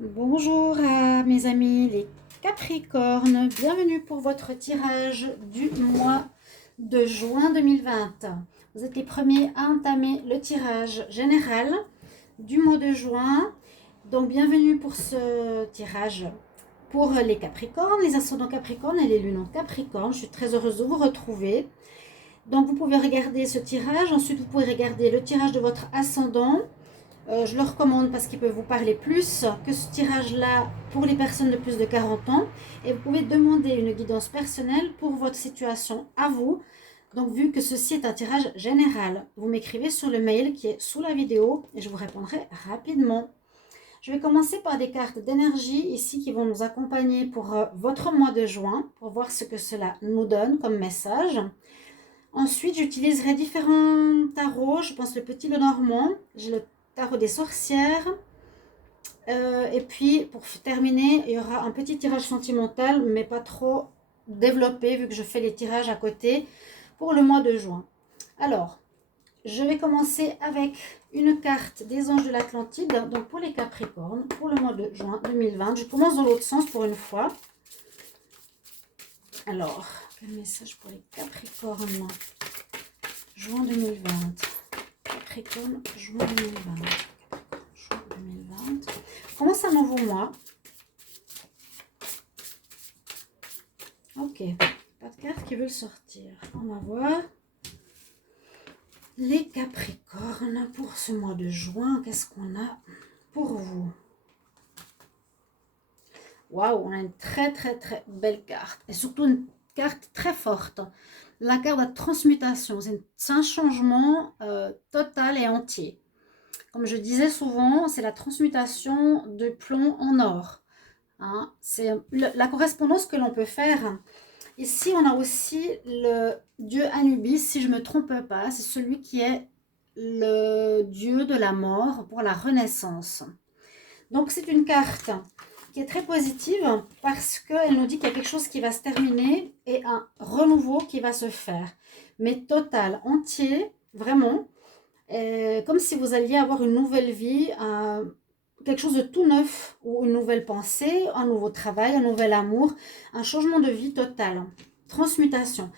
Bonjour à mes amis les Capricornes, bienvenue pour votre tirage du mois de juin 2020. Vous êtes les premiers à entamer le tirage général du mois de juin. Donc bienvenue pour ce tirage pour les Capricornes, les ascendants Capricornes et les lunes en Capricorne. Je suis très heureuse de vous retrouver. Donc vous pouvez regarder ce tirage, ensuite vous pouvez regarder le tirage de votre ascendant. Je le recommande parce qu'il peut vous parler plus que ce tirage-là pour les personnes de plus de 40 ans. Et vous pouvez demander une guidance personnelle pour votre situation à vous. Donc, vu que ceci est un tirage général, vous m'écrivez sur le mail qui est sous la vidéo et je vous répondrai rapidement. Je vais commencer par des cartes d'énergie ici qui vont nous accompagner pour votre mois de juin, pour voir ce que cela nous donne comme message. Ensuite, j'utiliserai différents tarots. Je pense le petit Lenormand. J'ai le tarot des sorcières. Et puis, pour terminer, il y aura un petit tirage sentimental, mais pas trop développé, vu que je fais les tirages à côté pour le mois de juin. Alors, je vais commencer avec une carte des anges de l'Atlantide, donc pour les Capricornes, pour le mois de juin 2020. Je commence dans l'autre sens pour une fois. Alors, quel message pour les Capricornes juin 2020. Capricorne, juin 2020. Juin 2020. Commence un nouveau mois. Ok, pas de cartes qui veulent sortir. On va voir. Les Capricornes, pour ce mois de juin, qu'est-ce qu'on a pour vous? Waouh, on a une très belle carte. Et surtout une carte très forte. La carte de la transmutation. C'est un changement total et entier. Comme je disais souvent, c'est la transmutation de plomb en or. Hein, c'est la correspondance que l'on peut faire. Ici, on a aussi le dieu Anubis, si je ne me trompe pas. C'est celui qui est le dieu de la mort pour la renaissance. Donc, c'est une carte qui est très positive parce qu'elle nous dit qu'il y a quelque chose qui va se terminer et un renouveau qui va se faire. Mais total, entier, vraiment. Comme si vous alliez avoir une nouvelle vie, quelque chose de tout neuf, ou une nouvelle pensée, un nouveau travail, un nouvel amour, un changement de vie total, transmutation.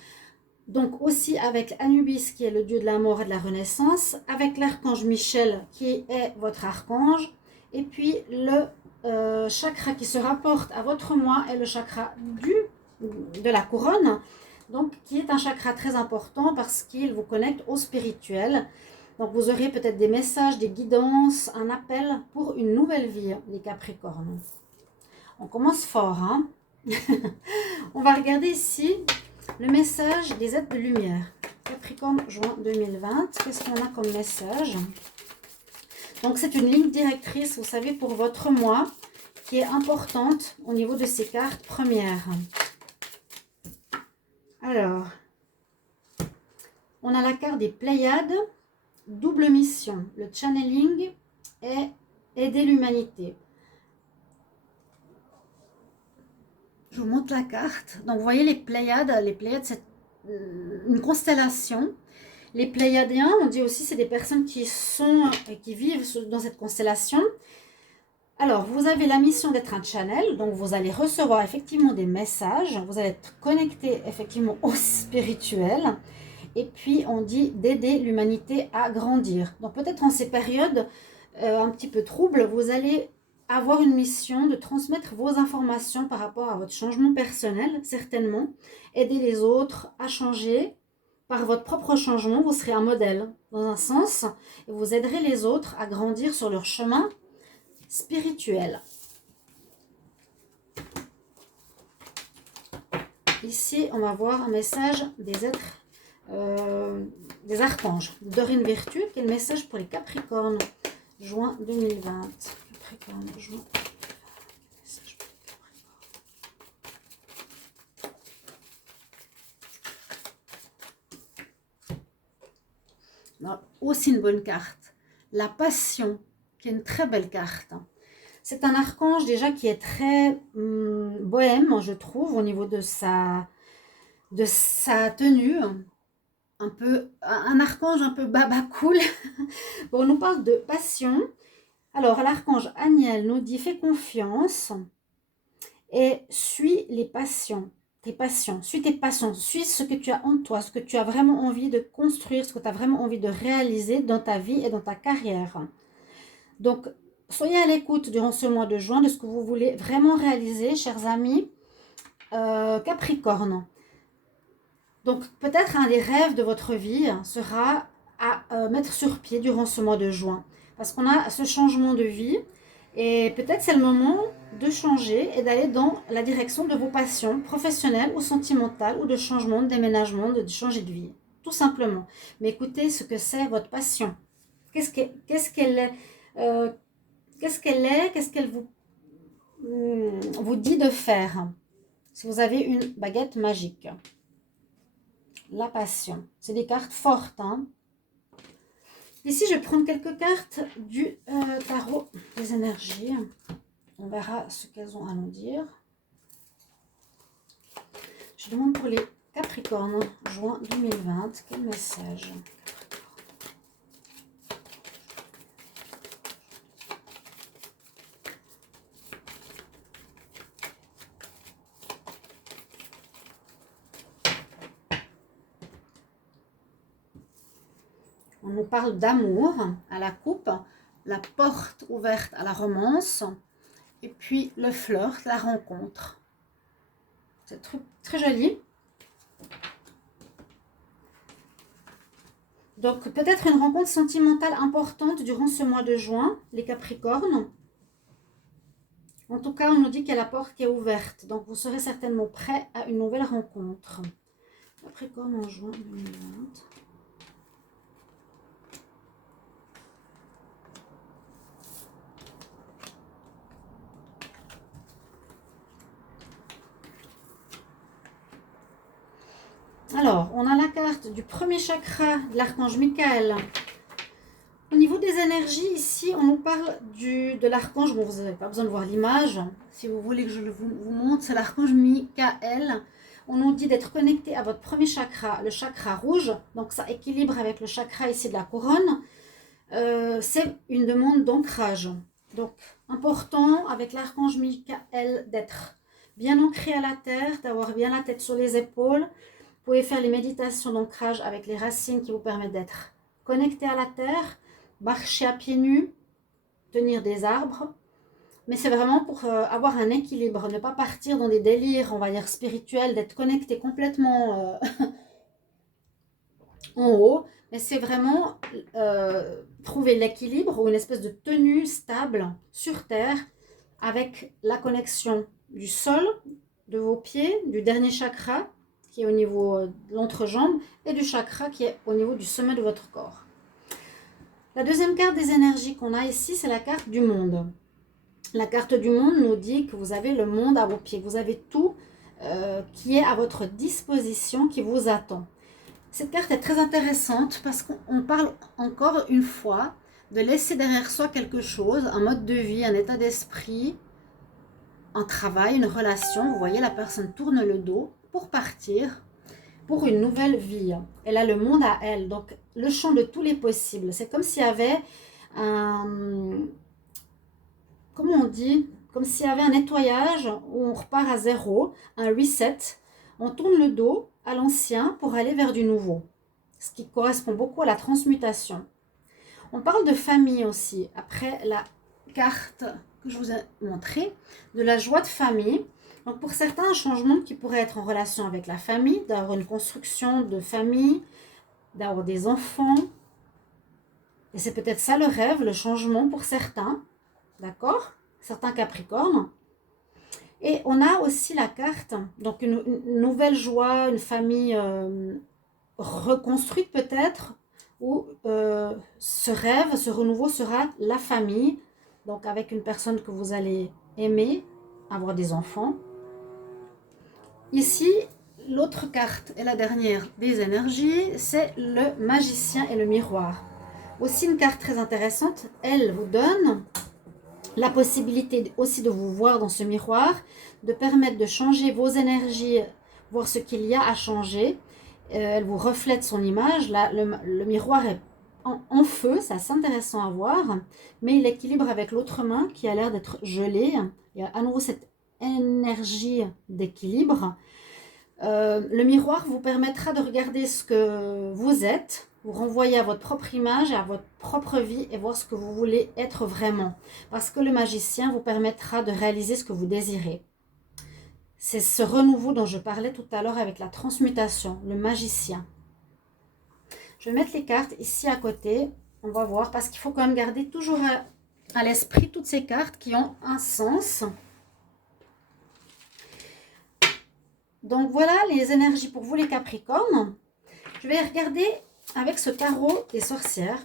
Donc aussi avec Anubis qui est le dieu de la mort et de la renaissance, avec l'archange Michel qui est votre archange, et puis le chakra qui se rapporte à votre moi est le chakra de la couronne, donc qui est un chakra très important parce qu'il vous connecte au spirituel. Donc vous aurez peut-être des messages, des guidances, un appel pour une nouvelle vie, les Capricornes. On commence fort, hein. On va regarder ici le message des êtres de lumière. Capricorne, juin 2020. Qu'est-ce qu'on a comme message? Donc c'est une ligne directrice, vous savez, pour votre mois, qui est importante au niveau de ces cartes premières. Alors, on a la carte des Pléiades, double mission. Le channeling est aider l'humanité. Je vous montre la carte. Donc, vous voyez les Pléiades. Les Pléiades, c'est une constellation. Les Pléiadiens, on dit aussi, c'est des personnes qui sont et qui vivent dans cette constellation. Alors, vous avez la mission d'être un channel. Donc, vous allez recevoir effectivement des messages. Vous allez être connecté effectivement au spirituel. Et puis, on dit d'aider l'humanité à grandir. Donc, peut-être en ces périodes un petit peu troubles, vous allez avoir une mission de transmettre vos informations par rapport à votre changement personnel, certainement. Aider les autres à changer. Par votre propre changement, vous serez un modèle, dans un sens, et vous aiderez les autres à grandir sur leur chemin spirituel. Ici, on va voir un message des êtres, des archanges. Dorine Vertu, quel message pour les Capricornes, juin 2020. Capricorne, juin 2020. Message pour les Capricornes. Non, aussi une bonne carte. La passion, qui est une très belle carte. C'est un archange déjà qui est très bohème, je trouve, au niveau de sa tenue. Un archange un peu baba cool. Bon, on nous parle de passion. Alors, l'archange Agnès elle nous dit fais confiance et suis les passions. Tes passions, suis tes passions, suis ce que tu as en toi, ce que tu as vraiment envie de construire, ce que tu as vraiment envie de réaliser dans ta vie et dans ta carrière. Donc, soyez à l'écoute durant ce mois de juin de ce que vous voulez vraiment réaliser, chers amis Capricorne. Donc, peut-être un des rêves de votre vie sera à mettre sur pied durant ce mois de juin. Parce qu'on a ce changement de vie et peut-être c'est le moment de changer et d'aller dans la direction de vos passions professionnelles ou sentimentales ou de changement, de déménagement, de changer de vie. Tout simplement. Mais écoutez ce que c'est votre passion. Qu'est-ce qu'elle est qu'est-ce qu'elle vous dit de faire si vous avez une baguette magique. La passion. C'est des cartes fortes. Hein. Ici, je vais prendre quelques cartes du tarot des énergies. On verra ce qu'elles ont à nous dire. Je demande pour les Capricornes, juin 2020, quel message? On nous parle d'amour à la coupe, la porte ouverte à la romance, et puis le flirt, la rencontre. C'est très joli. Donc peut-être une rencontre sentimentale importante durant ce mois de juin, les Capricornes. En tout cas, on nous dit qu'il y a la porte qui est ouverte. Donc vous serez certainement prêts à une nouvelle rencontre. Capricorne en juin 2020. Alors, on a la carte du premier chakra de l'archange Michael. Au niveau des énergies, ici, on nous parle de l'archange. Bon, vous n'avez pas besoin de voir l'image. Si vous voulez que je vous montre, c'est l'archange Michael. On nous dit d'être connecté à votre premier chakra, le chakra rouge. Donc, ça équilibre avec le chakra ici de la couronne. C'est une demande d'ancrage. Donc, important avec l'archange Michael d'être bien ancré à la terre, d'avoir bien la tête sur les épaules. Vous pouvez faire les méditations d'ancrage avec les racines qui vous permettent d'être connecté à la terre, marcher à pieds nus, tenir des arbres. Mais c'est vraiment pour avoir un équilibre, ne pas partir dans des délires, on va dire spirituels, d'être connecté complètement en haut. Mais c'est vraiment trouver l'équilibre ou une espèce de tenue stable sur terre avec la connexion du sol, de vos pieds, du dernier chakra, qui est au niveau de l'entrejambe, et du chakra qui est au niveau du sommet de votre corps. La deuxième carte des énergies qu'on a ici, c'est la carte du monde. La carte du monde nous dit que vous avez le monde à vos pieds, vous avez tout qui est à votre disposition, qui vous attend. Cette carte est très intéressante parce qu'on parle encore une fois de laisser derrière soi quelque chose, un mode de vie, un état d'esprit, un travail, une relation. Vous voyez, la personne tourne le dos pour partir, pour une nouvelle vie. Elle a le monde à elle, donc le champ de tous les possibles. C'est comme s'il y avait un... Comment on dit? Comme s'il y avait un nettoyage où on repart à zéro, un reset. On tourne le dos à l'ancien pour aller vers du nouveau. Ce qui correspond beaucoup à la transmutation. On parle de famille aussi. Après la carte que je vous ai montrée, de la joie de famille. Donc pour certains, un changement qui pourrait être en relation avec la famille, d'avoir une construction de famille, d'avoir des enfants. Et c'est peut-être ça le rêve, le changement pour certains. D'accord? Certains Capricornes. Et on a aussi la carte, donc une nouvelle joie, une famille reconstruite peut-être, où ce rêve, ce renouveau sera la famille, donc avec une personne que vous allez aimer, avoir des enfants. Ici, l'autre carte et la dernière des énergies, c'est le magicien et le miroir. Aussi une carte très intéressante, elle vous donne la possibilité aussi de vous voir dans ce miroir, de permettre de changer vos énergies, voir ce qu'il y a à changer. Elle vous reflète son image. Là, le miroir est en feu, c'est assez intéressant à voir, mais il équilibre avec l'autre main qui a l'air d'être gelée. Il y a à nouveau cette énergie d'équilibre. Le miroir vous permettra de regarder ce que vous êtes, vous renvoyer à votre propre image, à votre propre vie et voir ce que vous voulez être vraiment. Parce que le magicien vous permettra de réaliser ce que vous désirez. C'est ce renouveau dont je parlais tout à l'heure avec la transmutation, le magicien. Je vais mettre les cartes ici à côté, on va voir, parce qu'il faut quand même garder toujours à l'esprit toutes ces cartes qui ont un sens. Donc voilà les énergies pour vous les Capricornes. Je vais regarder avec ce tarot des sorcières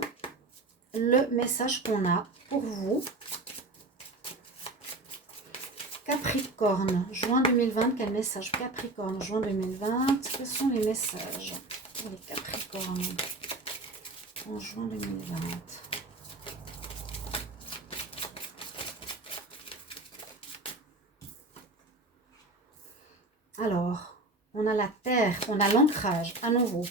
le message qu'on a pour vous. Capricorne, juin 2020, quel message? Capricorne, juin 2020, quels sont les messages pour les Capricornes en juin 2020? Alors, on a la terre, on a l'ancrage, à nouveau.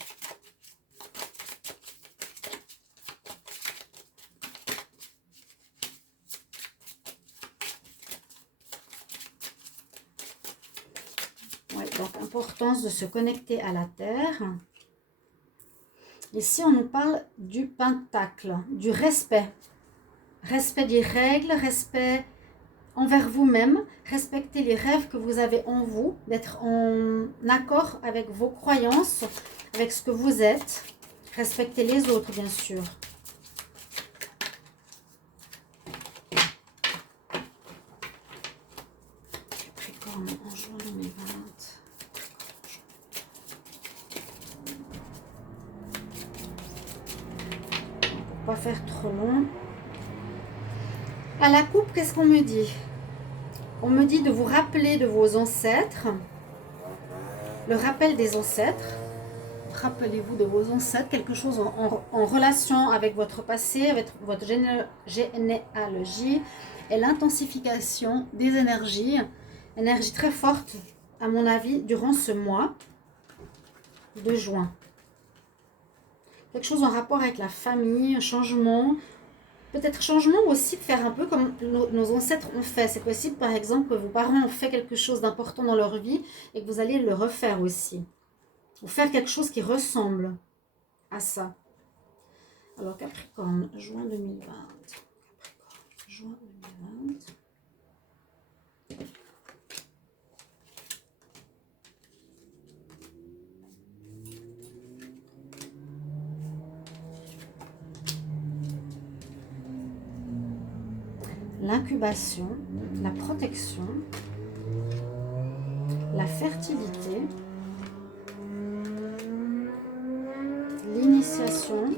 Ouais, donc, importance de se connecter à la terre. Ici, on nous parle du pentacle, du respect. Respect des règles, respect envers vous-même, respecter les rêves que vous avez en vous, d'être en accord avec vos croyances, avec ce que vous êtes, respecter les autres bien sûr. Capricorne en juin 2020. Pour pas faire trop long. À la coupe, qu'est-ce qu'on me dit? On me dit de vous rappeler de vos ancêtres, le rappel des ancêtres. Rappelez-vous de vos ancêtres, quelque chose en relation avec votre passé, avec votre généalogie et l'intensification des énergie très forte, à mon avis, durant ce mois de juin. Quelque chose en rapport avec la famille, un changement. Peut-être changement aussi de faire un peu comme nos ancêtres ont fait. C'est possible par exemple que vos parents ont fait quelque chose d'important dans leur vie et que vous allez le refaire aussi. Ou faire quelque chose qui ressemble à ça. Alors Capricorne, juin 2020. Capricorne, juin 2020. L'incubation, la protection, la fertilité, l'initiation,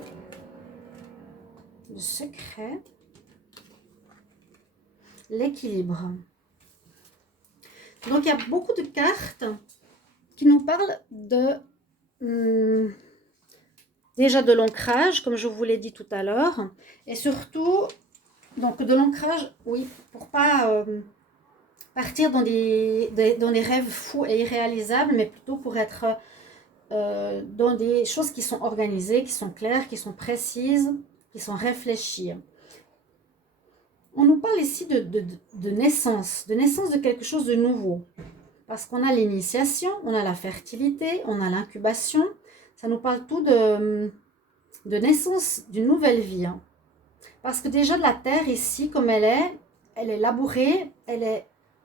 le secret, l'équilibre. Donc il y a beaucoup de cartes qui nous parlent de déjà de l'ancrage, comme je vous l'ai dit tout à l'heure, et surtout donc de l'ancrage, oui, pour pas partir dans des rêves fous et irréalisables, mais plutôt pour être dans des choses qui sont organisées, qui sont claires, qui sont précises, qui sont réfléchies. On nous parle ici de naissance de quelque chose de nouveau. Parce qu'on a l'initiation, on a la fertilité, on a l'incubation. Ça nous parle tout de naissance d'une nouvelle vie. Parce que déjà la terre ici, comme elle est labourée,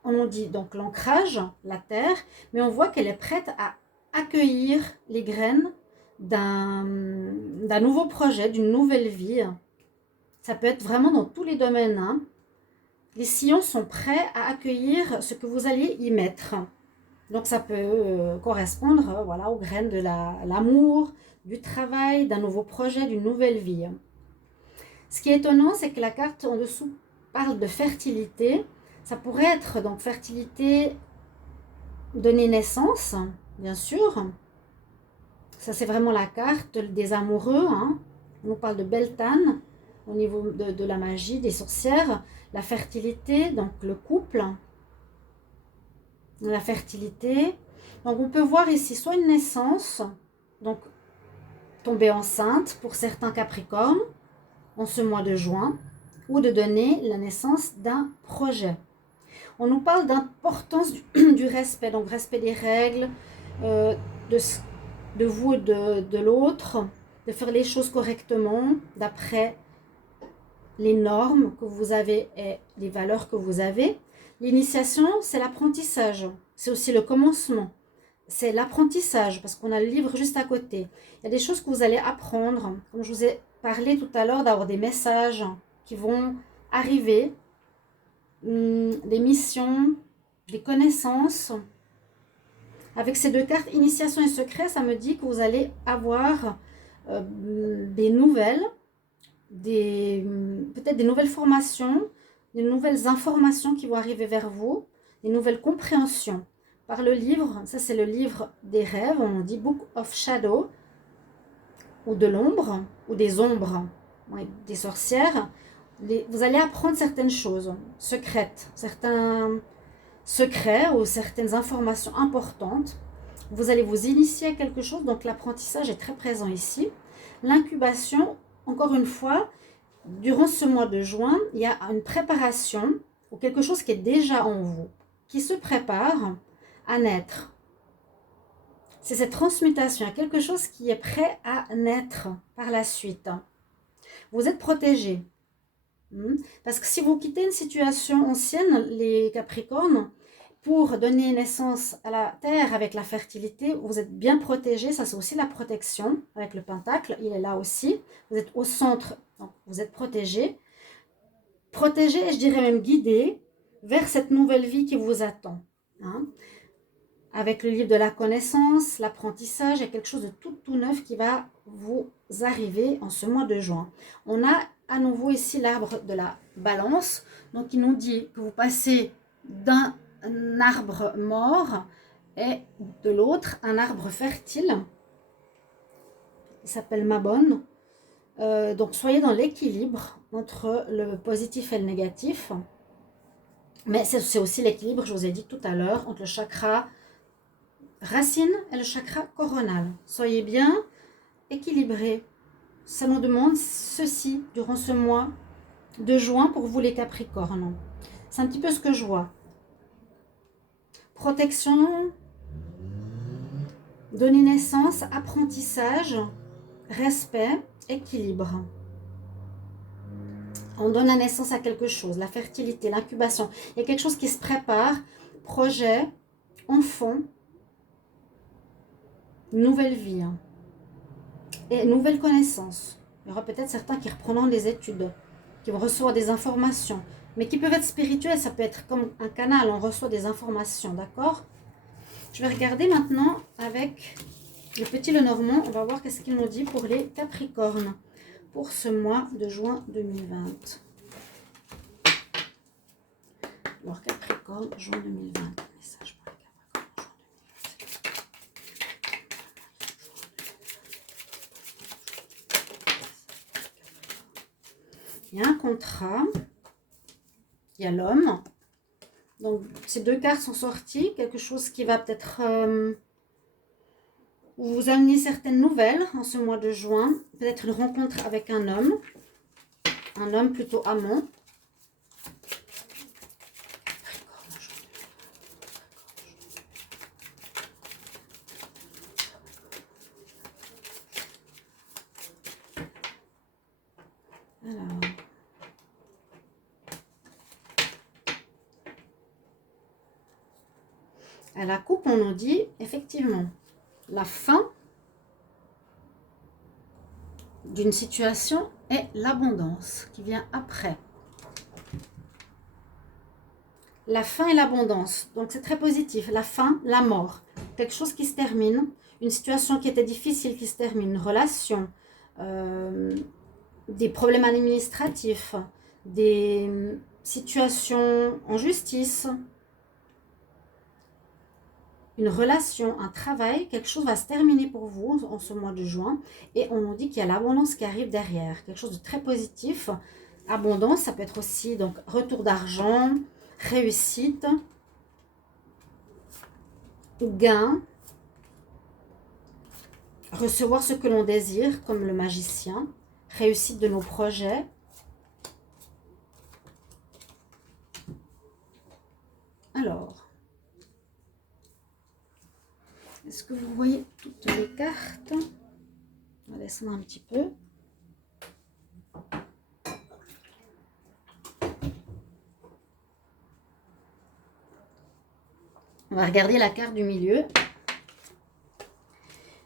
on nous dit donc l'ancrage, la terre, mais on voit qu'elle est prête à accueillir les graines d'un nouveau projet, d'une nouvelle vie. Ça peut être vraiment dans tous les domaines. Hein. Les sillons sont prêts à accueillir ce que vous allez y mettre. Donc ça peut correspondre voilà, aux graines de l'amour, du travail, d'un nouveau projet, d'une nouvelle vie. Ce qui est étonnant, c'est que la carte en dessous parle de fertilité. Ça pourrait être donc fertilité, donner naissance, bien sûr. Ça, c'est vraiment la carte des amoureux. Hein. On nous parle de Beltane au niveau de la magie, des sorcières. La fertilité, donc le couple. La fertilité. Donc, on peut voir ici soit une naissance, donc tomber enceinte pour certains Capricornes en ce mois de juin, ou de donner la naissance d'un projet. On nous parle d'importance du respect, donc respect des règles, de vous et de l'autre, de faire les choses correctement, d'après les normes que vous avez et les valeurs que vous avez. L'initiation, c'est l'apprentissage, c'est aussi le commencement. C'est l'apprentissage, parce qu'on a le livre juste à côté. Il y a des choses que vous allez apprendre, comme je vous ai parlé tout à l'heure, d'avoir des messages qui vont arriver, des missions, des connaissances. Avec ces deux cartes, initiation et secret, ça me dit que vous allez avoir des nouvelles, peut-être des nouvelles formations, des nouvelles informations qui vont arriver vers vous, des nouvelles compréhensions. Par le livre, ça c'est le livre des rêves, on dit Book of Shadow, ou de l'ombre, ou des ombres, des sorcières. Vous allez apprendre certaines choses secrètes, certains secrets ou certaines informations importantes. Vous allez vous initier à quelque chose, donc l'apprentissage est très présent ici. L'incubation, encore une fois, durant ce mois de juin, il y a une préparation ou quelque chose qui est déjà en vous, qui se prépare à naître. C'est cette transmutation, il y a quelque chose qui est prêt à naître par la suite. Vous êtes protégé. Parce que si vous quittez une situation ancienne, les Capricornes, pour donner naissance à la terre avec la fertilité, vous êtes bien protégé. Ça, c'est aussi la protection avec le pentacle. Il est là aussi. Vous êtes au centre, donc vous êtes protégé. Protégé, et je dirais même guidé vers cette nouvelle vie qui vous attend. Avec le livre de la connaissance, l'apprentissage, il y a quelque chose de tout neuf qui va vous arriver en ce mois de juin. On a à nouveau ici l'arbre de la balance. Donc, il nous dit que vous passez d'un arbre mort et de l'autre un arbre fertile. Il s'appelle Mabon. Donc, soyez dans l'équilibre entre le positif et le négatif. Mais c'est aussi l'équilibre, je vous ai dit tout à l'heure, entre le chakra racine et le chakra coronal. Soyez bien équilibrés. Ça nous demande ceci durant ce mois de juin pour vous les Capricornes. C'est un petit peu ce que je vois. Protection, donner naissance, apprentissage, respect, équilibre. On donne la naissance à quelque chose, la fertilité, l'incubation. Il y a quelque chose qui se prépare, projet, enfant, nouvelle vie et nouvelle connaissance. Il y aura peut-être certains qui reprendront des études, qui vont recevoir des informations, mais qui peuvent être spirituelles. Ça peut être comme un canal, on reçoit des informations, d'accord? Je vais regarder maintenant avec le petit Lenormand. On va voir qu'est-ce qu'il nous dit pour les Capricornes pour ce mois de juin 2020. Alors Capricorne, juin 2020. Message pour les Capricornes, juin 2020. Il y a un contrat, il y a l'homme. Donc ces deux cartes sont sorties, quelque chose qui va peut-être vous amener certaines nouvelles en ce mois de juin. Peut-être une rencontre avec un homme plutôt amant. Alors, à la coupe, on nous dit effectivement la fin d'une situation est l'abondance qui vient après. La fin et l'abondance, donc c'est très positif. La fin, la mort, quelque chose qui se termine, une situation qui était difficile qui se termine, une relation, des problèmes administratifs, des situations en justice, une relation, un travail, quelque chose va se terminer pour vous en ce mois de juin. Et on nous dit qu'il y a l'abondance qui arrive derrière. Quelque chose de très positif. Abondance, ça peut être aussi donc retour d'argent, réussite, gain. recevoir ce que l'on désire, comme le magicien, réussite de nos projets. Alors, est-ce que vous voyez toutes les cartes? On va descendre un petit peu. On va regarder la carte du milieu.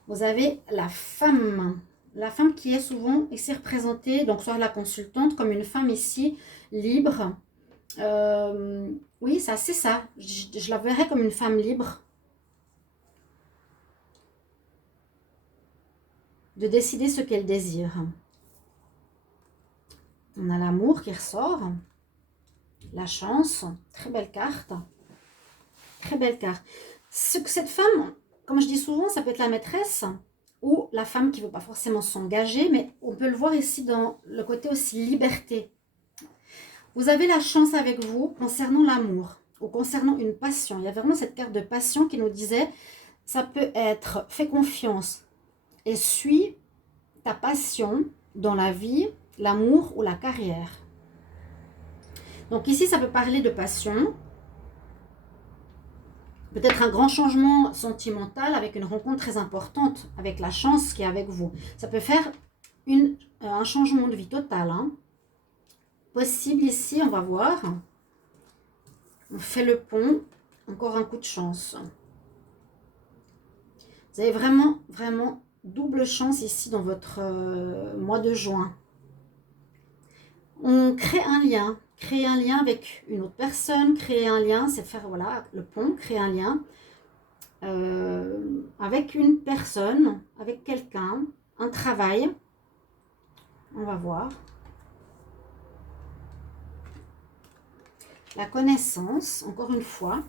Vous avez la femme. La femme qui est souvent ici représentée, donc soit la consultante, comme une femme ici, libre. Oui, ça, c'est ça. Je la verrais comme une femme libre. De décider ce qu'elle désire. On a l'amour qui ressort. La chance. Très belle carte. Très belle carte. Cette femme, comme je dis souvent, ça peut être la maîtresse ou la femme qui ne veut pas forcément s'engager, mais on peut le voir ici dans le côté aussi liberté. Vous avez la chance avec vous concernant l'amour ou concernant une passion. Il y a vraiment cette carte de passion qui nous disait, ça peut être fais confiance et suis ta passion dans la vie, l'amour ou la carrière. Donc ici, ça peut parler de passion. Peut-être un grand changement sentimental avec une rencontre très importante, avec la chance qui est avec vous. Ça peut faire un changement de vie total. Hein. Possible ici, on va voir. On fait le pont. Encore un coup de chance. Vous avez vraiment, vraiment double chance ici dans votre mois de juin. On crée un lien. Créer un lien avec une autre personne. Créer un lien, c'est faire voilà, le pont, créer un lien. Avec une personne, avec quelqu'un, un travail. On va voir. La connaissance, encore une fois.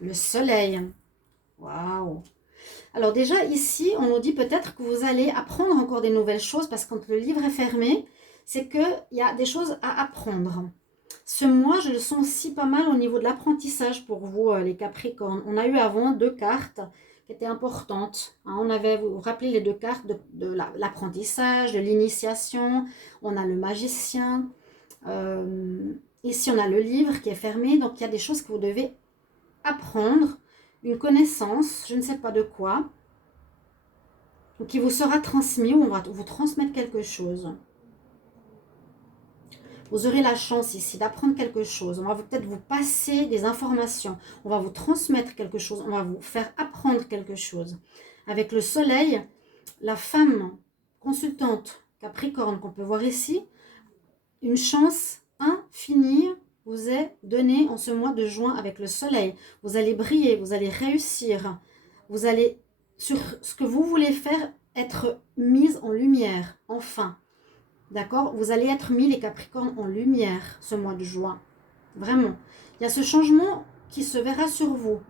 Le soleil. Waouh! Alors déjà ici, on nous dit peut-être que vous allez apprendre encore des nouvelles choses parce que quand le livre est fermé, c'est qu'il y a des choses à apprendre. Ce mois, je le sens aussi pas mal au niveau de l'apprentissage pour vous, les Capricornes. On a eu avant 2 cartes qui étaient importantes. Hein, on avait, vous vous rappelez les 2 cartes de l'apprentissage, de l'initiation. On a le magicien. Ici, on a le livre qui est fermé. Donc, il y a des choses que vous devez apprendre. Une connaissance, je ne sais pas de quoi, qui vous sera transmis ou on va vous transmettre quelque chose. Vous aurez la chance ici d'apprendre quelque chose. On va peut-être vous passer des informations. On va vous transmettre quelque chose. On va vous faire apprendre quelque chose. Avec le soleil, la femme consultante Capricorne qu'on peut voir ici, une chance infinie vous est donnée en ce mois de juin avec le soleil. Vous allez briller, vous allez réussir. Vous allez, sur ce que vous voulez faire, être mise en lumière, enfin. D'accord? Vous allez être mis, les Capricornes, en lumière ce mois de juin. Vraiment. Il y a ce changement qui se verra sur vous.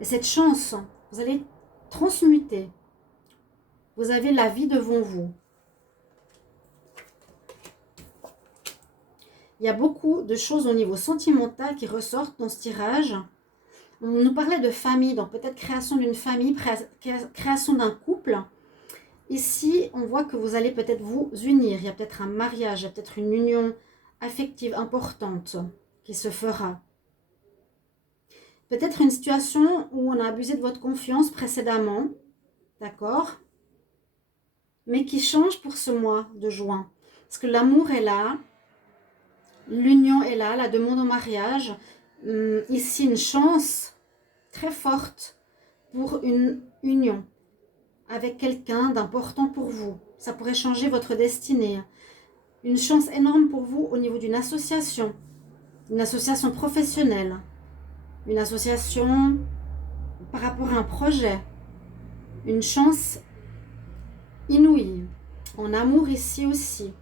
Et cette chance, vous allez transmuter. Vous avez la vie devant vous. Il y a beaucoup de choses au niveau sentimental qui ressortent dans ce tirage. On nous parlait de famille, donc peut-être création d'une famille, création d'un couple. Ici, on voit que vous allez peut-être vous unir. Il y a peut-être un mariage, il y a peut-être une union affective importante qui se fera. Peut-être une situation où on a abusé de votre confiance précédemment, d'accord? Mais qui change pour ce mois de juin. Parce que l'amour est là, l'union est là, la demande en mariage. Ici, une chance très forte pour une union avec quelqu'un d'important pour vous. Ça pourrait changer votre destinée. Une chance énorme pour vous au niveau d'une association professionnelle, une association par rapport à un projet, une chance inouïe. En amour ici aussi.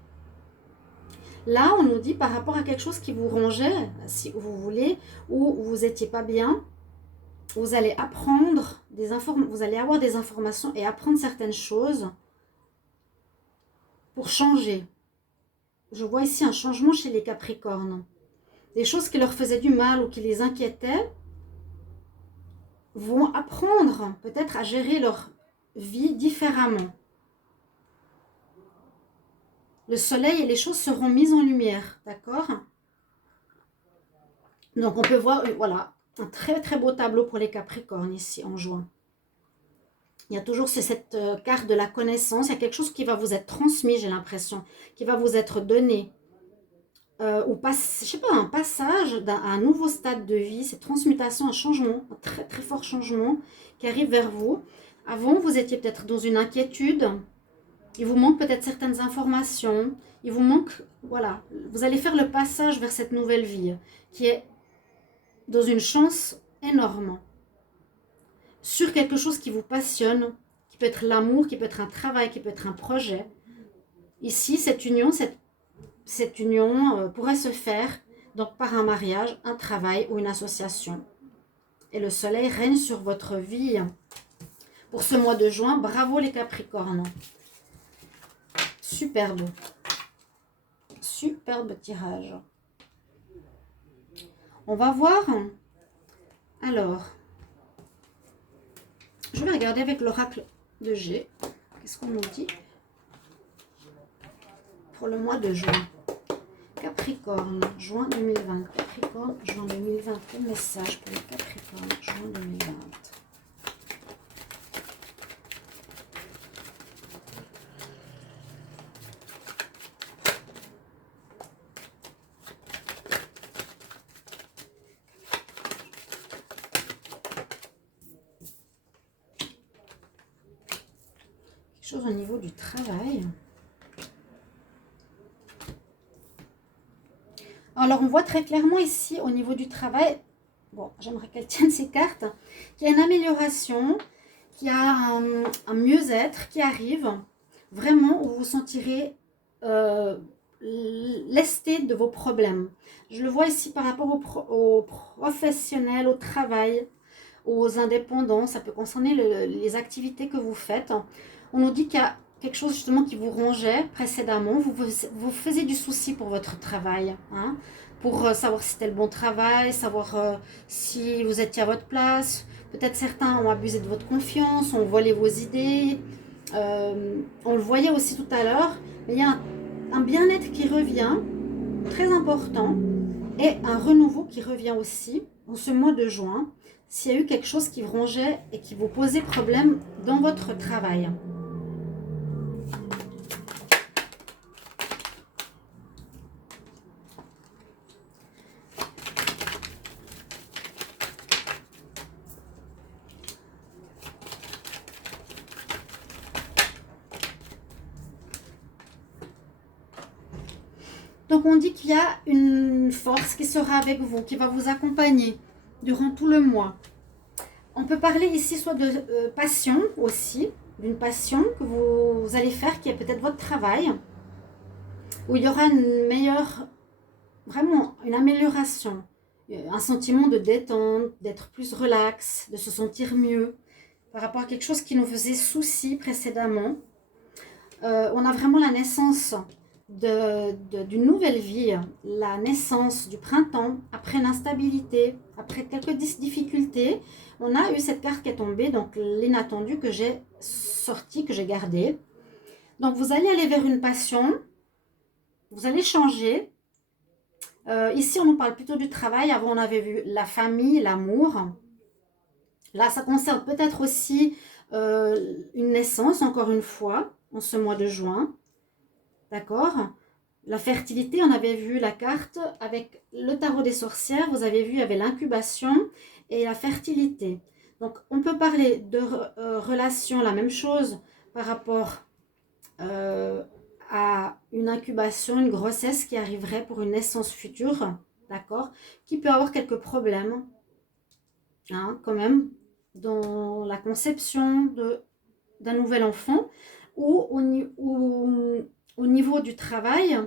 Là, on nous dit par rapport à quelque chose qui vous rongeait, si vous voulez, ou vous n'étiez pas bien, vous allez apprendre vous allez avoir des informations et apprendre certaines choses pour changer. Je vois ici un changement chez les Capricornes. Des choses qui leur faisaient du mal ou qui les inquiétaient, vont apprendre peut-être à gérer leur vie différemment. Le soleil et les choses seront mises en lumière, d'accord? Donc on peut voir, voilà, un très très beau tableau pour les Capricornes ici en juin. Il y a toujours cette carte de la connaissance, il y a quelque chose qui va vous être transmis, j'ai l'impression, qui va vous être donné. Ou je sais pas, un passage à un nouveau stade de vie, cette transmutation, un changement, un très très fort changement qui arrive vers vous. Avant, vous étiez peut-être dans une inquiétude, il vous manque peut-être certaines informations, il vous manque, voilà, vous allez faire le passage vers cette nouvelle vie qui est dans une chance énorme, sur quelque chose qui vous passionne, qui peut être l'amour, qui peut être un travail, qui peut être un projet. Ici, cette union pourrait se faire donc par un mariage, un travail ou une association. Et le soleil règne sur votre vie. Pour ce mois de juin, bravo les Capricornes. Superbe. Superbe tirage. On va voir. Alors, je vais regarder avec l'oracle de G. Qu'est-ce qu'on nous dit pour le mois de juin? Capricorne, juin 2020. Capricorne, juin 2020. Quel message pour les Capricornes, juin 2020? Quelque chose au niveau du travail. Alors, on voit très clairement ici, au niveau du travail, bon, j'aimerais qu'elle tienne ces cartes, qu'il y a une amélioration, qu'il y a un mieux-être qui arrive, vraiment, où vous vous sentirez lesté de vos problèmes. Je le vois ici par rapport aux professionnels, au travail, aux indépendants, ça peut concerner les activités que vous faites. On nous dit qu'il y a quelque chose justement qui vous rongeait précédemment, vous faisiez du souci pour votre travail, hein, pour savoir si c'était le bon travail, savoir si vous étiez à votre place. Peut-être certains ont abusé de votre confiance, ont volé vos idées. On le voyait aussi tout à l'heure, mais il y a un bien-être qui revient, très important, et un renouveau qui revient aussi en ce mois de juin, s'il y a eu quelque chose qui vous rongeait et qui vous posait problème dans votre travail. Donc on dit qu'il y a une force qui sera avec vous, qui va vous accompagner durant tout le mois. On peut parler ici soit de passion aussi, d'une passion que vous allez faire, qui est peut-être votre travail, où il y aura une meilleure, vraiment une amélioration, un sentiment de détente, d'être plus relax, de se sentir mieux par rapport à quelque chose qui nous faisait souci précédemment. On a vraiment la naissance d'une nouvelle vie, la naissance du printemps, après l'instabilité, après quelques difficultés. On a eu cette carte qui est tombée, donc l'inattendu que j'ai sorti, que j'ai gardé. Donc vous allez aller vers une passion, vous allez changer. Ici, on nous parle plutôt du travail. Avant, on avait vu la famille, l'amour. Là, ça concerne peut-être aussi une naissance, encore une fois, en ce mois de juin. D'accord? La fertilité, on avait vu la carte avec le tarot des sorcières. Vous avez vu, il y avait l'incubation et la fertilité. Donc, on peut parler de relation, la même chose par rapport à une incubation, une grossesse qui arriverait pour une naissance future, d'accord, qui peut avoir quelques problèmes, hein, quand même, dans la conception d'un nouvel enfant, ou au niveau du travail,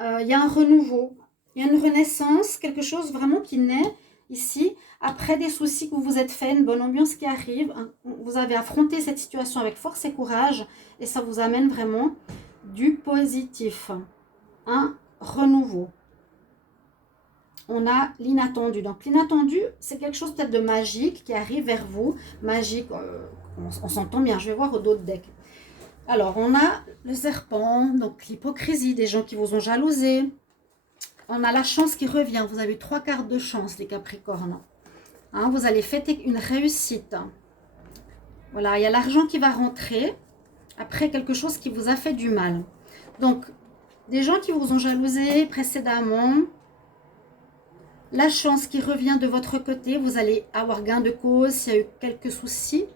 il y a un renouveau, il y a une renaissance, quelque chose vraiment qui naît ici, après des soucis que vous vous êtes fait, une bonne ambiance qui arrive, vous avez affronté cette situation avec force et courage, et ça vous amène vraiment du positif, un renouveau. on a l'inattendu. Donc l'inattendu, c'est quelque chose peut-être de magique qui arrive vers vous. Magique, on s'entend bien, je vais voir au dos de deck. Alors, on a le serpent, donc l'hypocrisie, des gens qui vous ont jalousé. On a la chance qui revient. Vous avez 3 cartes de chance, les Capricornes. Hein, vous allez fêter une réussite. Voilà, il y a l'argent qui va rentrer après quelque chose qui vous a fait du mal. Donc, des gens qui vous ont jalousé précédemment, la chance qui revient de votre côté, vous allez avoir gain de cause s'il y a eu quelques soucis.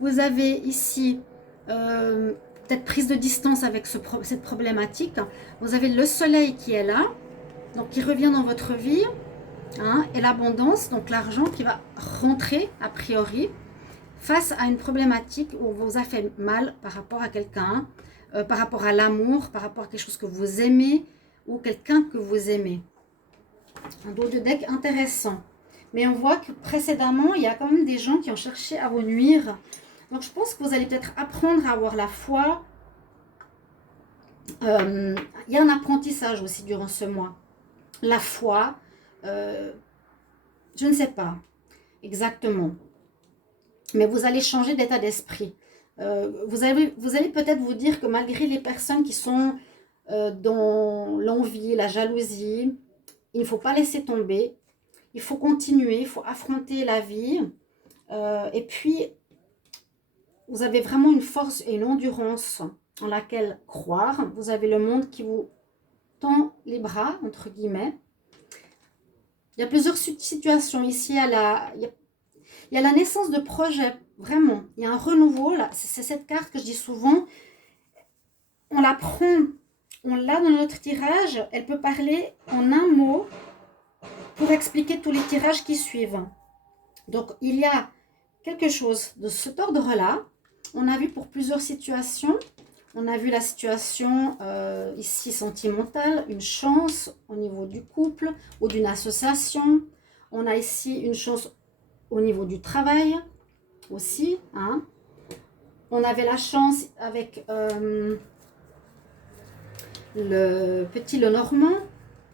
Vous avez ici peut-être prise de distance avec cette problématique. Vous avez le soleil qui est là, donc qui revient dans votre vie, hein, et l'abondance, donc l'argent qui va rentrer a priori face à une problématique où vous a fait mal par rapport à quelqu'un, par rapport à l'amour, par rapport à quelque chose que vous aimez ou quelqu'un que vous aimez. Un dos de deck intéressant. Mais on voit que précédemment, il y a quand même des gens qui ont cherché à vous nuire. Donc je pense que vous allez peut-être apprendre à avoir la foi. Il y a un apprentissage aussi durant ce mois. La foi, je ne sais pas exactement. Mais vous allez changer d'état d'esprit. Vous allez peut-être vous dire que malgré les personnes qui sont dans l'envie, la jalousie, il ne faut pas laisser tomber. Il faut continuer, il faut affronter la vie. Et puis, vous avez vraiment une force et une endurance en laquelle croire. Vous avez le monde qui vous tend les bras, entre guillemets. Il y a plusieurs situations. Ici, il y a la naissance de projets, vraiment. Il y a un renouveau. C'est cette carte que je dis souvent. On la prend, on l'a dans notre tirage. Elle peut parler en un mot pour expliquer tous les tirages qui suivent. Donc, il y a quelque chose de cet ordre-là. On a vu pour plusieurs situations. On a vu la situation ici sentimentale, une chance au niveau du couple ou d'une association. On a ici une chance au niveau du travail aussi. Hein. On avait la chance avec le petit Lenormand,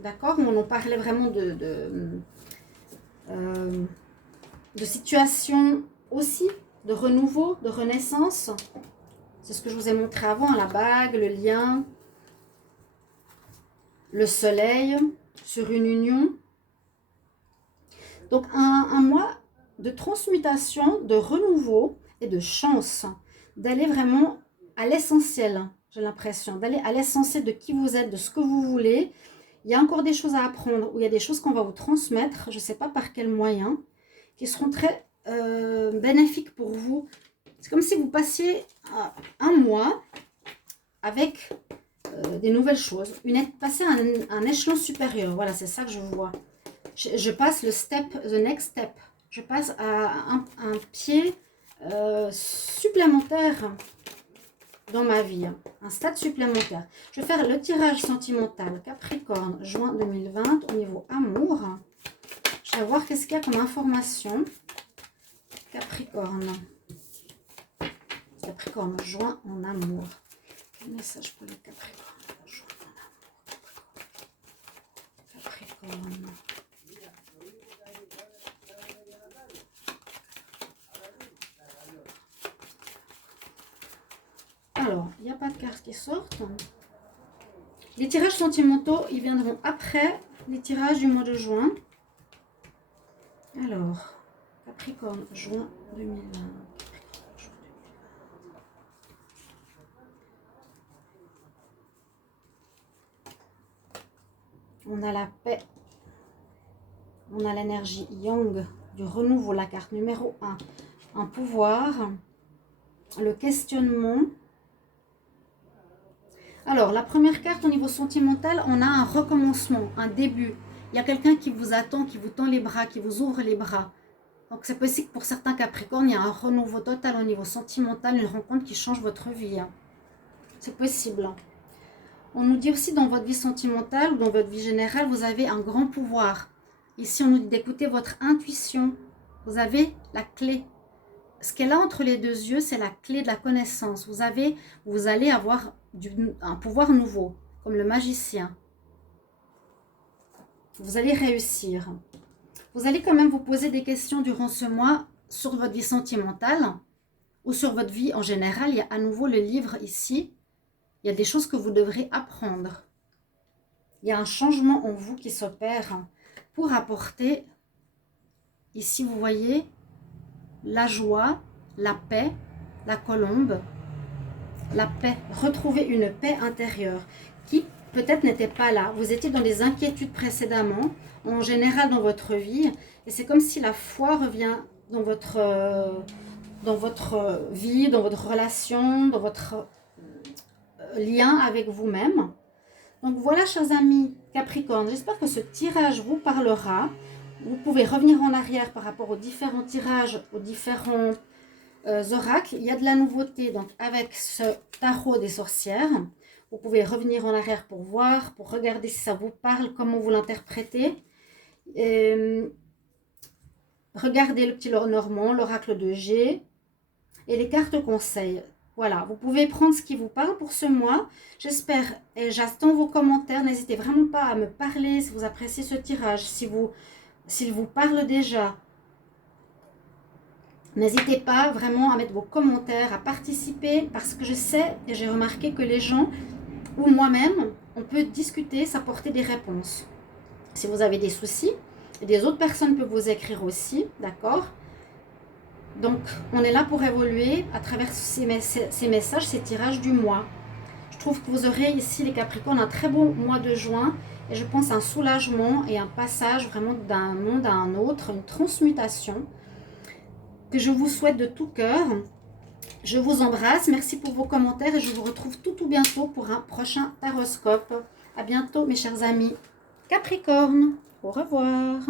d'accord, où on en parlait vraiment de situation aussi, de renouveau, de renaissance. C'est ce que je vous ai montré avant, la bague, le lien, le soleil sur une union. Donc un mois de transmutation, de renouveau et de chance, d'aller vraiment à l'essentiel, j'ai l'impression, d'aller à l'essentiel de qui vous êtes, de ce que vous voulez. Il y a encore des choses à apprendre, ou il y a des choses qu'on va vous transmettre, je ne sais pas par quel moyen, qui seront très bénéfiques pour vous. C'est comme si vous passiez un mois avec des nouvelles choses, passer à un échelon supérieur. Voilà, c'est ça que je vois. Je passe the next step. Je passe à un pied supplémentaire dans ma vie, un stade supplémentaire. Je vais faire le tirage sentimental Capricorne, juin 2020, au niveau amour. Je vais voir qu'est-ce qu'il y a comme information. Capricorne. Capricorne, juin en amour. Quel message pour le Capricorne, juin en amour. Capricorne. Alors, il n'y a pas de cartes qui sortent. Les tirages sentimentaux, ils viendront après les tirages du mois de juin. Alors, Capricorne, juin 2020. On a la paix. On a l'énergie yang du renouveau, la carte numéro 1. Un pouvoir. Le questionnement. Alors, la première carte au niveau sentimental, on a un recommencement, un début. Il y a quelqu'un qui vous attend, qui vous tend les bras, qui vous ouvre les bras. Donc, c'est possible que pour certains Capricornes, il y a un renouveau total au niveau sentimental, une rencontre qui change votre vie. C'est possible. On nous dit aussi dans votre vie sentimentale ou dans votre vie générale, vous avez un grand pouvoir. Ici, on nous dit d'écouter votre intuition. Vous avez la clé. Ce qu'elle a entre les deux yeux, c'est la clé de la connaissance. Vous allez avoir un pouvoir nouveau, comme le magicien. Vous allez réussir. Vous allez quand même vous poser des questions durant ce mois sur votre vie sentimentale ou sur votre vie en général. Il y a à nouveau le livre ici. Il y a des choses que vous devrez apprendre. Il y a un changement en vous qui s'opère pour apporter, ici vous voyez, la joie, la paix, la colombe, la paix. Retrouver une paix intérieure qui peut-être n'était pas là. Vous étiez dans des inquiétudes précédemment, en général dans votre vie. Et c'est comme si la foi revient dans votre vie, dans votre relation, dans votre lien avec vous-même. Donc voilà, chers amis Capricorne, j'espère que ce tirage vous parlera. Vous pouvez revenir en arrière par rapport aux différents tirages, aux différents oracles. Il y a de la nouveauté donc avec ce tarot des sorcières. Vous pouvez revenir en arrière pour voir, pour regarder si ça vous parle, comment vous l'interprétez. Regardez le petit Normand, l'oracle de G et les cartes conseils. Voilà, vous pouvez prendre ce qui vous parle pour ce mois. J'espère et j'attends vos commentaires. N'hésitez vraiment pas à me parler si vous appréciez ce tirage, s'il vous parle déjà. N'hésitez pas vraiment à mettre vos commentaires, à participer, parce que je sais et j'ai remarqué que les gens, ou moi-même, on peut discuter, s'apporter des réponses. Si vous avez des soucis, des autres personnes peuvent vous écrire aussi, d'accord ? Donc, on est là pour évoluer à travers ces messages, ces tirages du mois. Je trouve que vous aurez ici, les Capricornes, un très beau mois de juin. Et je pense un soulagement et un passage vraiment d'un monde à un autre, une transmutation que je vous souhaite de tout cœur. Je vous embrasse. Merci pour vos commentaires et je vous retrouve tout bientôt pour un prochain taroscope. À bientôt, mes chers amis Capricornes. Au revoir.